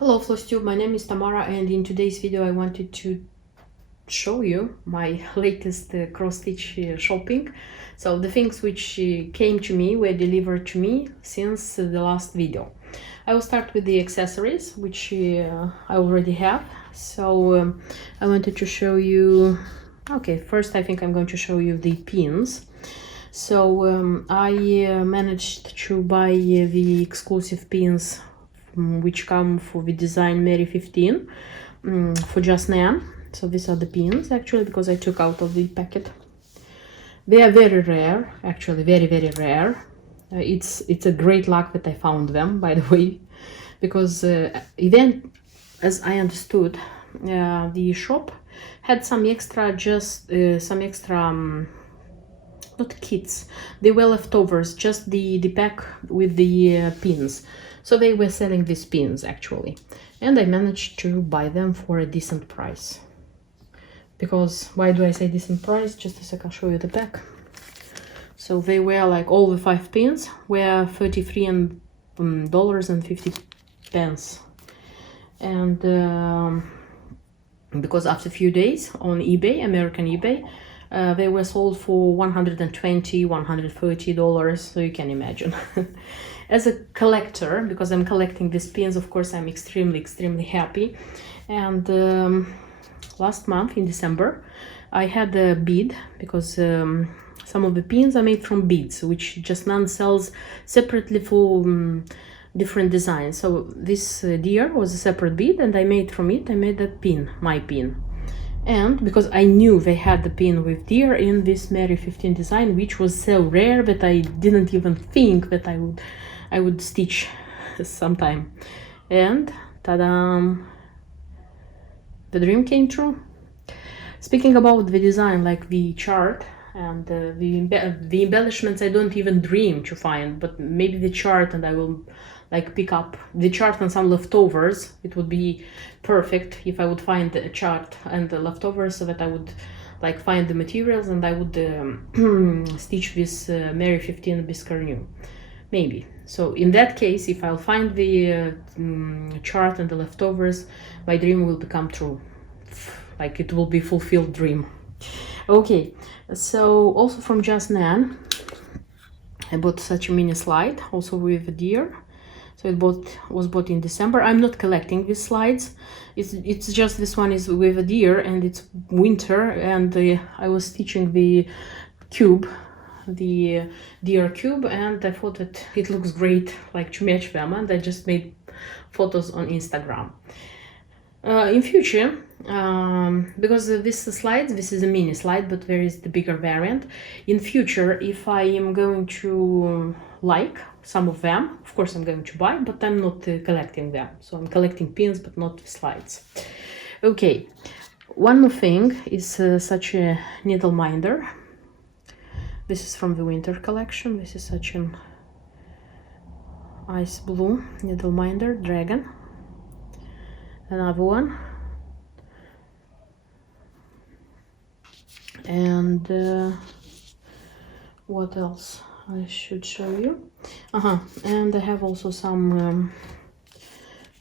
Hello Flosstube, my name is Tamara, and in today's video I wanted to show you my latest cross-stitch shopping. So the things which came to me were delivered to me since the last video. I will start with the accessories, which I already have. So I wanted to show you, okay, first I think I'm going to show you the pins. So I managed to buy the exclusive pins which come for the design Mary 15 for just Nan. So these are the pins actually, because I took out of the packet. They are very rare, actually very rare. It's a great luck that I found them, by the way, because even as I understood, the shop had some extra, not kits, they were leftovers, just the pack with the pins. So they were selling these pins actually, and I managed to buy them for a decent price. Because why do I say decent price? Just a sec, I'll show you the pack. So they were like, all the 5 pins were $33.50, and because after a few days on eBay, American eBay, they were sold for $120, $130, so you can imagine. As a collector, because I'm collecting these pins, of course I'm extremely happy. And last month in December I had a bid, because some of the pins are made from beads, which just Nan sells separately for different designs. So this deer was a separate bead, and I made from it, I made that pin, my pin. And because I knew they had the pin with deer in this Mary 15 design, which was so rare that I didn't even think that I would stitch sometime. And ta-da! The dream came true. Speaking about the design, like the chart and the embellishments, I don't even dream to find, but maybe the chart, and I will like pick up the chart and some leftovers. It would be perfect if I would find the chart and the leftovers, so that I would like find the materials and I would stitch this Mary 15 Biscar new, maybe. So in that case, if I'll find the chart and the leftovers, my dream will become true. Like, it will be fulfilled dream. Okay, so also from Just Nan, I bought such a mini slide, also with a deer. So it was bought in December. I'm not collecting these slides. It's just this one is with a deer, and it's winter, and I was stitching the cube, the deer cube, and I thought that it looks great, like to match them, and I just made photos on Instagram. In future, because this is a mini slide, but there is the bigger variant. In future, if I am going to like some of them, of course I'm going to buy, but I'm not collecting them. So I'm collecting pins, but not slides. Okay, one more thing is such a needle minder. This is from the winter collection. This is such an ice blue needle minder, dragon. Another one, and what else I should show you? And I have also some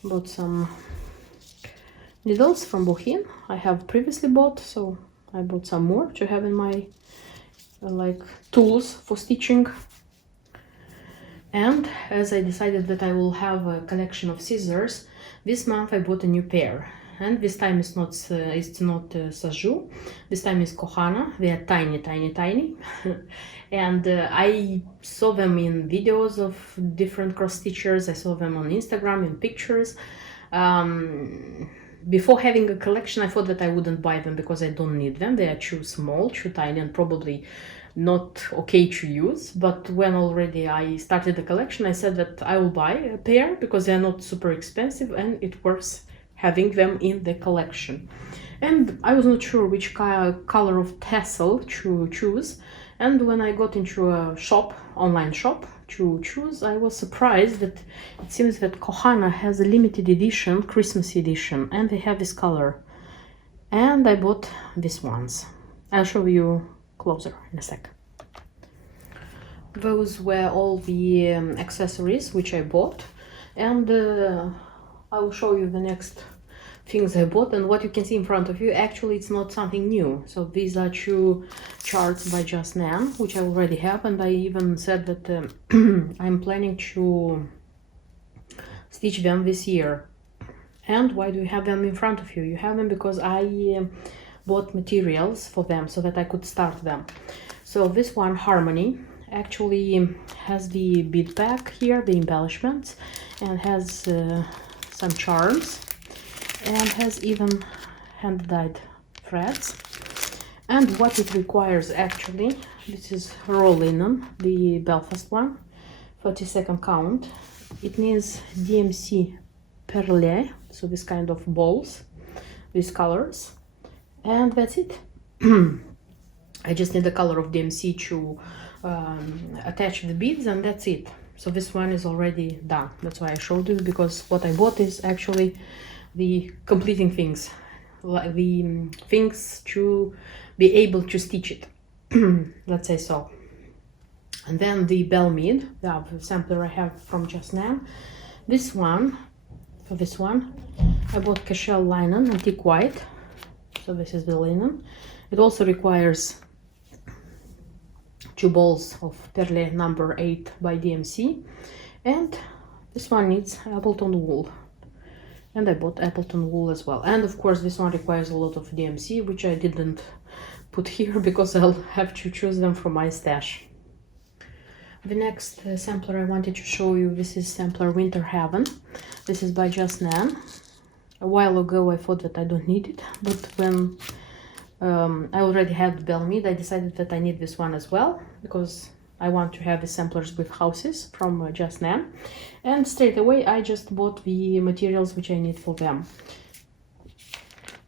bought some needles from Bohin. I have previously bought, so I bought some more to have in my like tools for stitching. And as I decided that I will have a collection of scissors, this month I bought a new pair, and this time it's not Saju, this time it's Kohana. They are tiny and I saw them in videos of different cross stitchers. I saw them on Instagram in pictures. Before having a collection, I thought that I wouldn't buy them because I don't need them. They are too small, too tiny, and probably not okay to use. But when already I started the collection, I said that I will buy a pair because they are not super expensive and it's worth having them in the collection. And I was not sure which color of tassel to choose, and when I got into a shop, online shop, to choose, I was surprised that it seems that Kohana has a limited edition, Christmas edition, and they have this color, and I bought these ones. I'll show you closer in a sec. Those were all the accessories which I bought, and I will show you the next things I bought, and what you can see in front of you, actually it's not something new. So these are 2 charts by Just Nan, which I already have, and I even said that I'm planning to stitch them this year. And why do you have them in front of you? You have them because I bought materials for them so that I could start them. So this one, Harmony, actually has the bead pack here, the embellishments, and has some charms, and has even hand-dyed threads. And what it requires actually, this is raw linen, the Belfast one, 32nd count. It needs DMC perle, so this kind of balls, these colors, and that's it. I just need the color of DMC to attach the beads, and that's it. So this one is already done. That's why I showed you, because what I bought is actually the completing things, like the things to be able to stitch it. Let's say so. And then the bell mid, the sampler I have from Just Nan. This one, for this one, I bought Cashel linen, antique white. So this is the linen. It also requires 2 balls of perle number 8 by DMC, and this one needs Appleton wool, and I bought Appleton wool as well. And of course this one requires a lot of DMC, which I didn't put here because I'll have to choose them from my stash. The next sampler I wanted to show you, this is sampler Winter Heaven. This is by Just Nan. A while ago I thought that I don't need it, but when I already had bell mid, I decided that I need this one as well, because I want to have the samplers with houses from Just Nan. And straight away I just bought the materials which I need for them.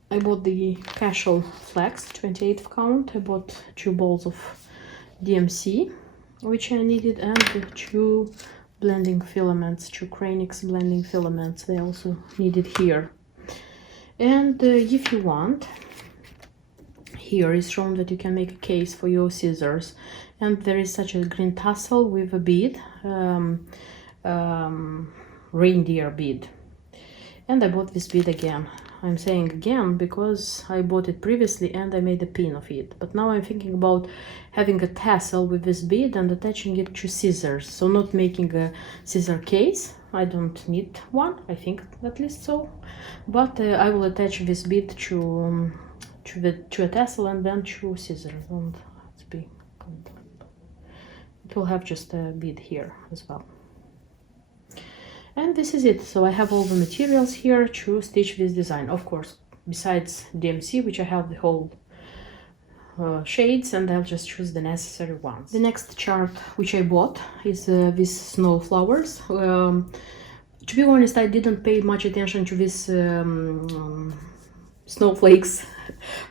I bought the Cashel flax, 28th count. I bought 2 balls of DMC, which I needed, and 2 blending filaments, 2 Cranix blending filaments. They also needed here. And if you want, here is shown that you can make a case for your scissors, and there is such a green tassel with a bead, reindeer bead. And I bought this bead again. I'm saying again because I bought it previously and I made a pin of it, but now I'm thinking about having a tassel with this bead and attaching it to scissors, so not making a scissor case. I don't need one, I think at least so, but I will attach this bead to a tassel and then to scissors, and it will have just a bead here as well. And this is it. So I have all the materials here to stitch this design. Of course, besides DMC, which I have the whole shades, and I'll just choose the necessary ones. The next chart which I bought is these snow flowers. To be honest, I didn't pay much attention to these snowflakes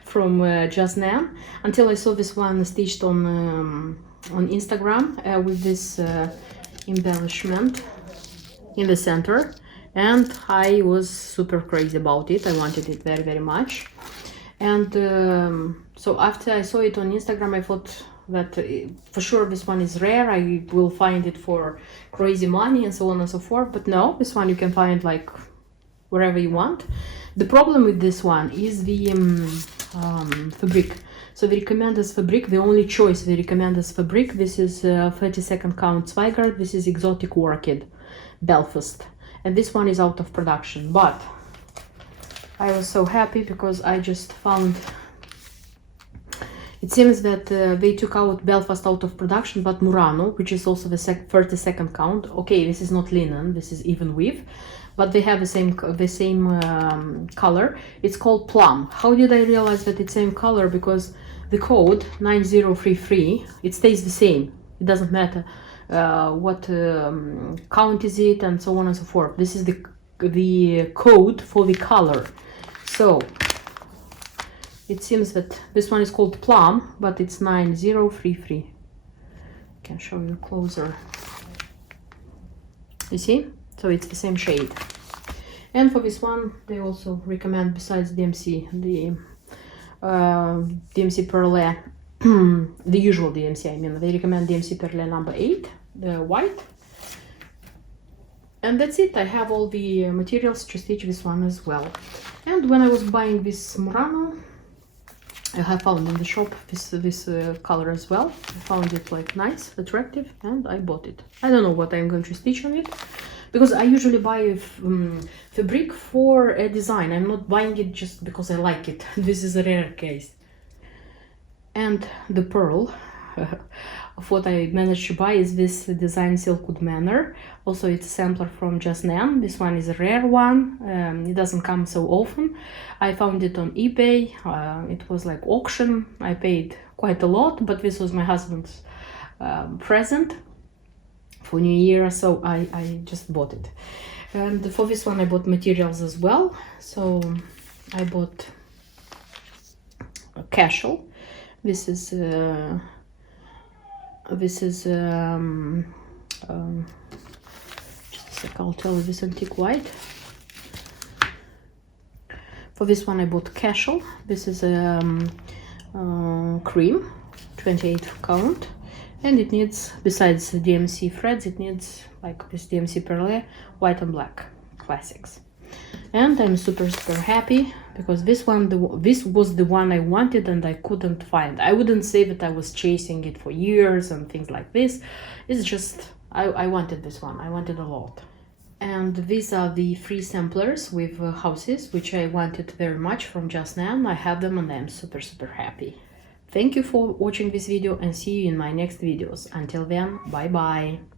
from Just Nan until I saw this one stitched on Instagram with this embellishment in the center, and I was super crazy about it. I wanted it very, very much. And so after I saw it on Instagram, I thought that for sure this one is rare. I will find it for crazy money and so on and so forth. But no, this one you can find like wherever you want. The problem with this one is the fabric. So they recommend as fabric, the only choice they recommend as fabric, this is 32nd count Zweigart. This is Exotic Orchid Belfast, and this one is out of production. But I was so happy because I just found, it seems that they took out Belfast out of production, but Murano, which is also the 32nd count. Okay, this is not linen, this is even weave, but they have the same color. It's called Plum. How did I realize that it's same color? Because the code 9033, it stays the same. It doesn't matter what count is it and so on and so forth. This is the code for the color. So it seems that this one is called Plum, but it's 9033. I can show you closer. You see? So it's the same shade. And for this one, they also recommend, besides DMC, the DMC Perle, the usual DMC, I mean, they recommend DMC Perle number 8, the white. And that's it. I have all the materials to stitch this one as well. And when I was buying this Murano, I have found in the shop this color as well. I found it like nice, attractive, and I bought it. I don't know what I'm going to stitch on it, because I usually buy fabric for a design. I'm not buying it just because I like it. This is a rare case. And the pearl of what I managed to buy is this design Silkwood Manor. Also, it's a sampler from Just Nan. This one is a rare one. It doesn't come so often. I found it on eBay. It was like auction. I paid quite a lot, but this was my husband's present for New Year, so I just bought it. And for this one I bought materials as well. So I bought a casual. This is just a sec, I'll tell you, this antique white. For this one I bought casual. This is a cream, 28 count, and it needs, besides the DMC threads, it needs like this DMC perle, white and black classics. And I'm super happy because this was the one I wanted and I couldn't find. I wouldn't say that I was chasing it for years and things like this. It's just I wanted this one. I wanted a lot. And these are the 3 samplers with houses, which I wanted very much from Just Nan. I have them and I'm super happy. Thank you for watching this video and see you in my next videos. Until then, bye bye.